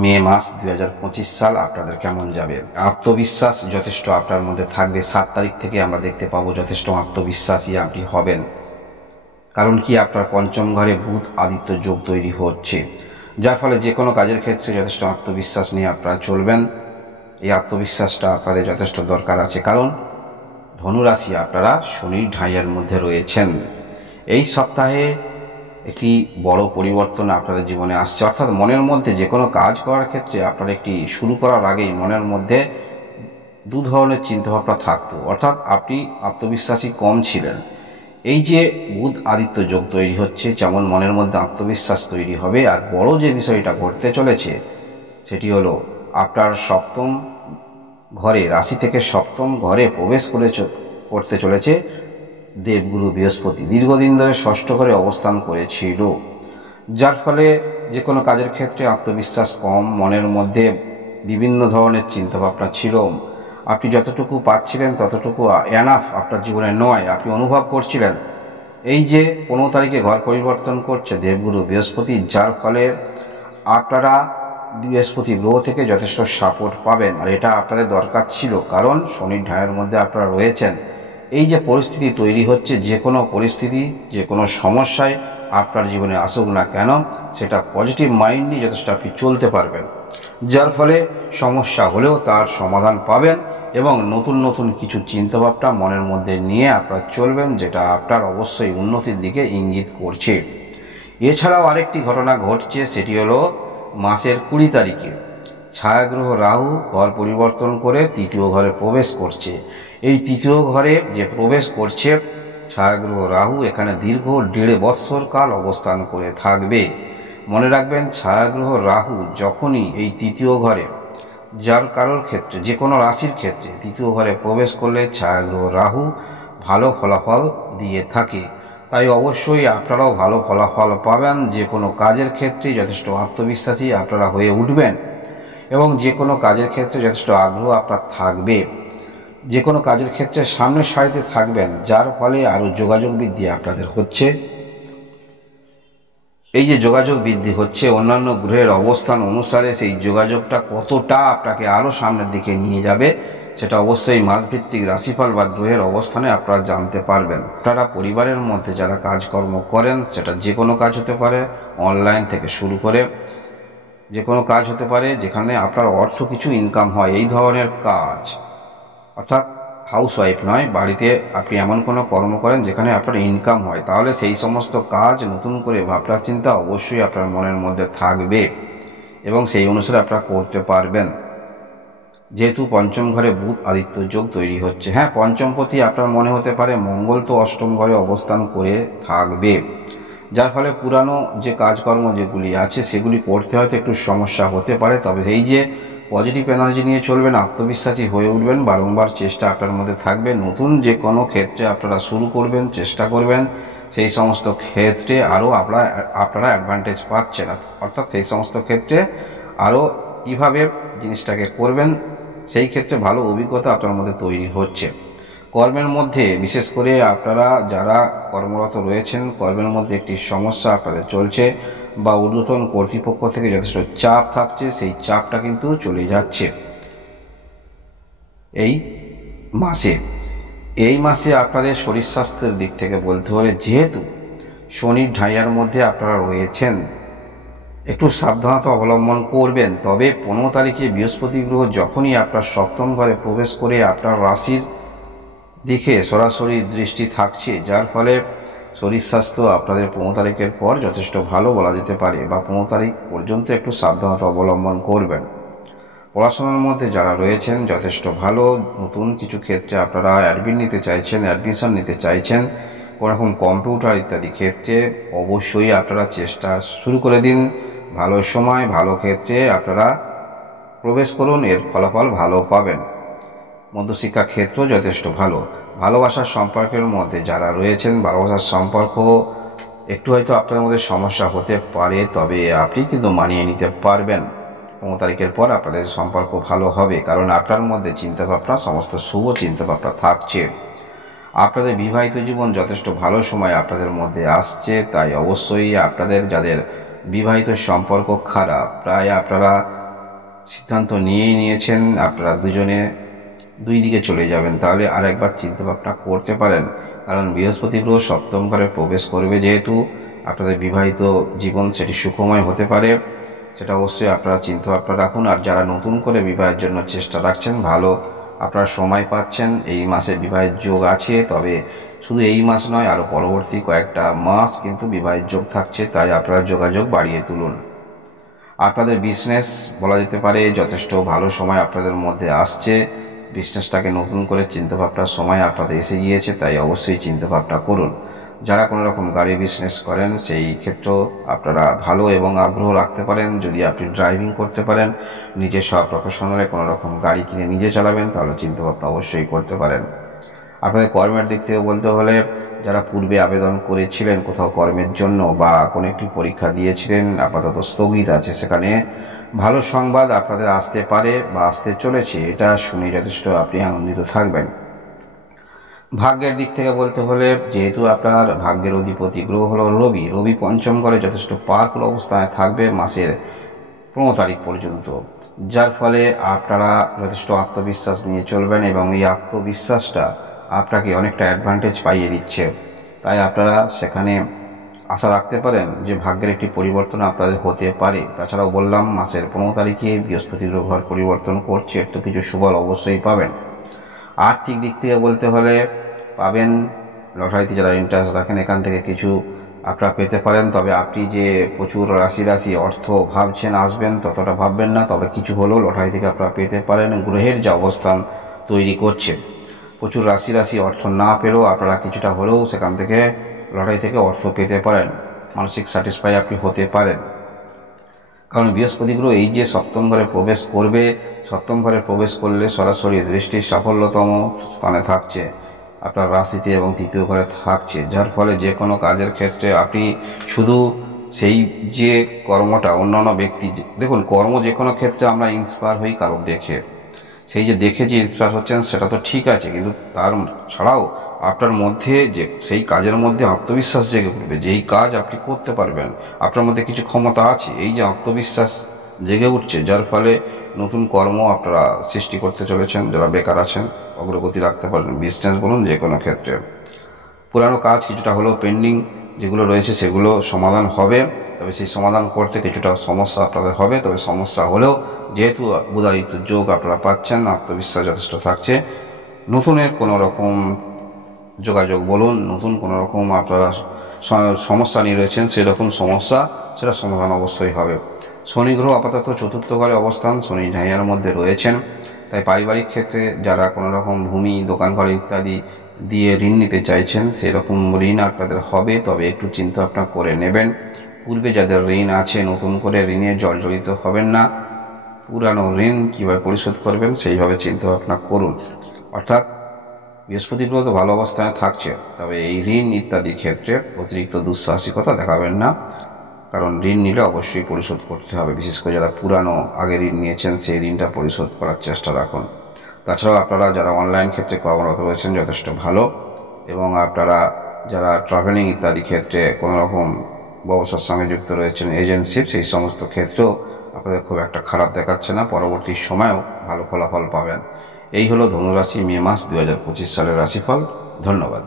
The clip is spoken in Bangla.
মে মাস 2025 সাল আপনাদের কেমন যাবে। আত্মবিশ্বাস যথেষ্ট আপনার মধ্যে থাকবে। 7 তারিখ থেকে আমরা দেখতে পাবো যথেষ্ট আত্মবিশ্বাসী আপনি হবেন। কারণ কি, আপনার পঞ্চম ঘরে বুধ আদিত্য যোগ তৈরি হচ্ছে, যার ফলে যে কোনো কাজের ক্ষেত্রে যথেষ্ট আত্মবিশ্বাস নিয়ে আপনারা চলবেন। এই আত্মবিশ্বাসটা আপনাদের যথেষ্ট দরকার আছে, কারণ ধনুরাশি আপনারা শনির ঢাইয়ার মধ্যে রয়েছেন। এই সপ্তাহে একটি বড় পরিবর্তন আপনাদের জীবনে আসছে, অর্থাৎ মনের মধ্যে যে কোনো কাজ করার ক্ষেত্রে আপনার একটি শুরু করার আগেই মনের মধ্যে দু ধরনের চিন্তাভাবনা থাকতো, অর্থাৎ আপনি আত্মবিশ্বাসী কম ছিলেন। এই যে বুধ আদিত্য যোগ তৈরি হচ্ছে, যেমন মনের মধ্যে আত্মবিশ্বাস তৈরি হবে। আর বড় যে বিষয়টা ঘটতে চলেছে সেটি হলো আপনার সপ্তম ঘরে, রাশি থেকে সপ্তম ঘরে প্রবেশ করতে চলেছে দেবগুরু বৃহস্পতি। দীর্ঘদিন ধরে ষষ্ঠ ঘরে অবস্থান করেছিল, যার ফলে যে কোনো কাজের ক্ষেত্রে আত্মবিশ্বাস কম, মনের মধ্যে বিভিন্ন ধরনের চিন্তাভাবনা ছিল। আপনি যতটুকু পাচ্ছিলেন ততটুকু এনাফ আপনার জীবনে নয়, আপনি অনুভব করছিলেন। এই যে 15 তারিখে ঘর পরিবর্তন করছে দেবগুরু বৃহস্পতি, যার ফলে আপনারা বৃহস্পতি গ্রহ থেকে যথেষ্ট সাপোর্ট পাবেন। আর এটা আপনাদের দরকার ছিল, কারণ শনির ঢাইয়ের মধ্যে আপনারা রয়েছেন। এই যে পরিস্থিতি তৈরি হচ্ছে, যে কোনো পরিস্থিতি, যে কোনো সমস্যায় আপনার জীবনে আসুক না কেন, সেটা পজিটিভ মাইন্ড নিয়ে যথেষ্ট আপনি চলতে পারবেন, যার ফলে সমস্যা হলেও তার সমাধান পাবেন এবং নতুন নতুন কিছু চিন্তাভাবনা মনের মধ্যে নিয়ে আপনারা চলবেন, যেটা আপনার অবশ্যই উন্নতির দিকে ইঙ্গিত করছে। এছাড়াও আরেকটি ঘটনা ঘটছে, সেটি হলো মাসের 20 তারিখে ছায়াগ্রহ রাহু ঘর পরিবর্তন করে তৃতীয় ঘরে প্রবেশ করছে। এই তৃতীয় ঘরে যে প্রবেশ করছে ছায়াগ্রহ রাহু, এখানে দীর্ঘ 1.5 বৎসর কাল অবস্থান করে থাকবে। মনে রাখবেন, ছায়াগ্রহ রাহু যখনই এই তৃতীয় ঘরে, যার কারোর ক্ষেত্রে, যে কোনো রাশির ক্ষেত্রে তৃতীয় ঘরে প্রবেশ করলে ছায়াগ্রহ রাহু ভালো ফলাফল দিয়ে থাকে। তাই অবশ্যই আপনারাও ভালো ফলাফল পাবেন। যে কোনো কাজের ক্ষেত্রে যথেষ্ট আত্মবিশ্বাসী আপনারা হয়ে উঠবেন এবং যে কোনো কাজের ক্ষেত্রে যথেষ্ট আগ্রহ আপনার থাকবে। যে কোনো কাজের ক্ষেত্রে সামনের সারিতে থাকবেন, যার ফলে আরও যোগাযোগ বৃদ্ধি আপনাদের হচ্ছে। এই যে যোগাযোগ বৃদ্ধি হচ্ছে, অন্যান্য গ্রহের অবস্থান অনুসারে সেই যোগাযোগটা কতটা আপনাকে আরও সামনের দিকে নিয়ে যাবে, সেটা অবশ্যই মাসভিত্তিক রাশিফল বা গ্রহের অবস্থানে আপনারা জানতে পারবেন। আপনারা পরিবারের মধ্যে যারা কাজকর্ম করেন, সেটা যে কোনো কাজ হতে পারে, অনলাইন থেকে শুরু করে যে কোনো কাজ হতে পারে, যেখানে আপনার অর্থ কিছু ইনকাম হয়, এই ধরনের কাজ, অর্থাৎ হাউসওয়াইফ নয়, বাড়িতে আপনি এমন কোনো কর্ম করেন যেখানে আপনার ইনকাম হয়, তাহলে সেই সমস্ত কাজ নতুন করে ভাবনা চিন্তা অবশ্যই আপনার মনের মধ্যে থাকবে এবং সেই অনুসারে আপনারা করতে পারবেন। যেহেতু পঞ্চম ঘরে বুধ আদিত্য যোগ তৈরি হচ্ছে, হ্যাঁ, পঞ্চমপতি আপনার মনে হতে পারে, মঙ্গল তো অষ্টম ঘরে অবস্থান করে থাকবে, যার ফলে পুরানো যে কাজকর্ম যেগুলি আছে সেগুলি করতে হয়তো একটু সমস্যা হতে পারে। তবে এই যে পজিটিভ এনার্জি নিয়ে চলবেন, আত্মবিশ্বাসী হয়ে উঠবেন, বারংবার চেষ্টা আপনার মধ্যে থাকবে। নতুন যে কোনো ক্ষেত্রে আপনারা শুরু করবেন, চেষ্টা করবেন, সেই সমস্ত ক্ষেত্রে আরও আপনারা অ্যাডভান্টেজ পাচ্ছেন, অর্থাৎ সেই সমস্ত ক্ষেত্রে আরও কীভাবে জিনিসটাকে করবেন সেই ক্ষেত্রে ভালো অভিজ্ঞতা আপনার মধ্যে তৈরি হচ্ছে। কর্মের মধ্যে বিশেষ করে আপনারা যারা কর্মরত রয়েছেন, কর্মের মধ্যে একটি সমস্যা আপনাদের চলছে বা ঊর্ধ্বতন কর্তৃপক্ষ থেকে যথেষ্ট চাপ থাকছে, সেই চাপটা কিন্তু চলে যাচ্ছে এই মাসে আপনাদের শরীর স্বাস্থ্যের দিক থেকে বলতে হলে, যেহেতু শনির ঢাইয়ার মধ্যে আপনারা রয়েছেন, একটু সাবধানতা অবলম্বন করবেন। তবে 15 তারিখে বৃহস্পতি গ্রহ যখনই আপনার সপ্তম ঘরে প্রবেশ করে আপনার রাশির দিকে সরাসরি দৃষ্টি থাকছে, যার ফলে শরীর স্বাস্থ্য আপনাদের 15 তারিখের পর যথেষ্ট ভালো বলা যেতে পারে, বা 15 তারিখ পর্যন্ত একটু সাবধানতা অবলম্বন করবেন। পড়াশোনার মধ্যে যারা রয়েছেন যথেষ্ট ভালো। নতুন কিছু ক্ষেত্রে আপনারা অ্যাডমিশন নিতে চাইছেন, কোনোরকম কম্পিউটার ইত্যাদি ক্ষেত্রে অবশ্যই আপনারা চেষ্টা শুরু করে দিন। ভালো সময়, ভালো ক্ষেত্রে আপনারা প্রবেশ করুন, এর ফলাফল ভালো পাবেন। মধ্যশিক্ষা ক্ষেত্র যথেষ্ট ভালো। ভালোবাসার সম্পর্কের মধ্যে যারা রয়েছেন, ভালোবাসার সম্পর্ক একটু হয়তো আপনাদের মধ্যে সমস্যা হতে পারে, তবে আপনি কিন্তু মানিয়ে নিতে পারবেন। 15 তারিখের পর আপনাদের সম্পর্ক ভালো হবে, কারণ আপনার মধ্যে চিন্তাভাবনা, সমস্ত শুভ চিন্তাভাবনা থাকছে। আপনাদের বিবাহিত জীবন যথেষ্ট ভালো সময় আপনাদের মধ্যে আসছে, তাই অবশ্যই আপনাদের যাদের বিবাহিত সম্পর্ক খারাপ, প্রায় আপনারা সিদ্ধান্ত নিয়েই নিয়েছেন, আপনারা দুজনে দুই দিকে চলে যাবেন, তাহলে আর একবার চিন্তা ভাবনা করতে পারেন। কারণ বৃহস্পতি গ্রহ সপ্তম ঘরে প্রবেশ করবে, যেহেতু আপনাদের বিবাহিত জীবন সেটি সুখময় হতে পারে, সেটা অবশ্যই আপনারা চিন্তা ভাবনা রাখুন। আর যারা নতুন করে বিবাহের জন্য চেষ্টা রাখছেন, ভালো আপনারা সময় পাচ্ছেন, এই মাসে বিবাহের যোগ আছে। তবে শুধু এই মাস নয়, আরও পরবর্তী কয়েকটা মাস কিন্তু বিবাহের যোগ থাকছে, তাই আপনারা যোগাযোগ বাড়িয়ে তুলুন। আপনাদের বিজনেস বলা যেতে পারে যথেষ্ট ভালো সময় আপনাদের মধ্যে আসছে, বিজনেসটাকে নতুন করে চিন্তাভাবনার সময় আপনাদের এসে গিয়েছে, তাই অবশ্যই চিন্তাভাবনা করুন। যারা কোনো রকম গাড়ি বিজনেস করেন, সেই ক্ষেত্রেও আপনারা ভালো এবং আগ্রহ রাখতে পারেন। যদি আপনি ড্রাইভিং করতে পারেন, নিজের সব প্রফেশনালে কোনো রকম গাড়ি কিনে নিজে চালাবেন, তাহলে চিন্তাভাবনা অবশ্যই করতে পারেন। আপনাদের কর্মের দিক থেকে বলতে হলে, যারা পূর্বে আবেদন করেছিলেন কোথাও কর্মের জন্য বা কোনো একটি পরীক্ষা দিয়েছিলেন, আপাতত স্থগিত আছে, সেখানে ভালো সংবাদ আপনাদের আসতে পারে বা আসতে চলেছে, এটা শুনে যথেষ্ট আপনি আনন্দিত থাকবেন। ভাগ্যের দিক থেকে বলতে হলে, যেহেতু আপনার ভাগ্যের অধিপতি গ্রহ হলো রবি পঞ্চম ঘরে যথেষ্ট পাওয়ারফুল অবস্থায় থাকবে মাসের 15 তারিখ পর্যন্ত, যার ফলে আপনারা যথেষ্ট আত্মবিশ্বাস নিয়ে চলবেন এবং এই আত্মবিশ্বাসটা আপনাকে অনেকটা অ্যাডভান্টেজ পাইয়ে দিচ্ছে। তাই আপনারা সেখানে আশা রাখতে পারেন যে ভাগ্যের একটি পরিবর্তন আপনাদের হতে পারে। তাছাড়াও বললাম, মাসের 15 তারিখে বৃহস্পতি গ্রহ ঘর পরিবর্তন করছে, একটু কিছু সুফল অবশ্যই পাবেন। আর্থিক দিক থেকে বলতে হলে পাবেন, লটারিতে যারা ইন্টারেস্ট রাখেন এখান থেকে কিছু আপনারা পেতে পারেন। তবে আপনি যে প্রচুর রাশি অর্থ ভাবছেন আসবেন, ততটা ভাববেন না, তবে কিছু হলেও লটারি থেকে আপনারা পেতে পারেন। গ্রহের যে অবস্থান তৈরি করছে, প্রচুর রাশি অর্থ না পেলেও আপনারা কিছুটা হলেও সেখান থেকে লটারি থেকে অর্থ পেতে পারেন, মানসিক স্যাটিসফাই আপনি হতে পারেন। কারণ বৃহস্পতি গ্রহ এই যে সপ্তম ঘরে প্রবেশ করবে, সপ্তম ঘরে প্রবেশ করলে সরাসরি দৃষ্টি সাফল্যতম স্থানে থাকছে, আপনার রাশিতে এবং তৃতীয় ঘরে থাকছে, যার ফলে যে কোনো কাজের ক্ষেত্রে আপনি শুধু সেই যে কর্মটা অন্যান্য ব্যক্তি, দেখুন কর্ম যে কোনো ক্ষেত্রে আমরা ইন্সপায়ার হই কারো দেখে, সেই যে দেখে যে ইন্সপায়ার হচ্ছেন সেটা তো ঠিক আছে, কিন্তু তার ছাড়াও আপনার মধ্যে যে সেই কাজের মধ্যে আত্মবিশ্বাস জেগে উঠবে, যেই কাজ আপনি করতে পারবেন, আপনার মধ্যে কিছু ক্ষমতা আছে, এই যে আত্মবিশ্বাস জেগে উঠছে, যার ফলে নতুন কর্ম আপনারা সৃষ্টি করতে চলেছেন। যারা বেকার আছেন, অগ্রগতি রাখতে পারেন, বিজনেস বলুন যে কোনো ক্ষেত্রে। পুরানো কাজ কিছুটা হলেও পেন্ডিং যেগুলো রয়েছে সেগুলো সমাধান হবে, তবে সেই সমাধান করতে কিছুটা সমস্যা আপনাদের হবে। তবে সমস্যা হলেও যেহেতু বুধাদিত্য যোগ আপনারা পাচ্ছেন, আত্মবিশ্বাস যথেষ্ট থাকছে। নতুনের কোনো রকম যোগাযোগ বলুন, নতুন কোনো রকম আপনারা সমস্যা নিয়ে রয়েছেন, সেরকম সমস্যা সেটা সমাধান অবশ্যই হবে। শনি গ্রহ আপাতত চতুর্থ ঘরে অবস্থান, শনি ঝাইয়ার মধ্যে রয়েছেন, তাই পারিবারিক ক্ষেত্রে যারা কোনো রকম ভূমি, দোকান ঘর ইত্যাদি দিয়ে ঋণ নিতে চাইছেন, সেরকম ঋণ আপনাদের হবে, তবে একটু চিন্তা ভাবনা করে নেবেন। পূর্বে যাদের ঋণ আছে, নতুন করে ঋণে জর্জরিত হবেন না। পুরানো ঋণ কীভাবে পরিশোধ করবেন সেইভাবে চিন্তা ভাবনা করুন। অর্থাৎ বৃহস্পতি গ্রহ তো ভালো অবস্থায় থাকছে, তবে এই ঋণ ইত্যাদি ক্ষেত্রে অতিরিক্ত দুঃসাহসিকতা দেখাবেন না, কারণ ঋণ নিলে অবশ্যই পরিশোধ করতে হবে। বিশেষ করে যারা পুরানো আগে ঋণ নিয়েছেন, সেই ঋণটা পরিশোধ করার চেষ্টা রাখুন। তাছাড়াও আপনারা যারা অনলাইন ক্ষেত্রে কর্মরত রয়েছেন যথেষ্ট ভালো, এবং আপনারা যারা ট্রাভেলিং ইত্যাদি ক্ষেত্রে কোনো রকম ব্যবসার সঙ্গে যুক্ত রয়েছেন, এজেন্সির, সেই সমস্ত ক্ষেত্রেও আপনাদের খুব একটা খারাপ দেখাচ্ছে না, পরবর্তী সময়েও ভালো ফলাফল পাবেন। এই হলো ধনুরাশি মে মাস 2025 সালের রাশিফল। ধন্যবাদ।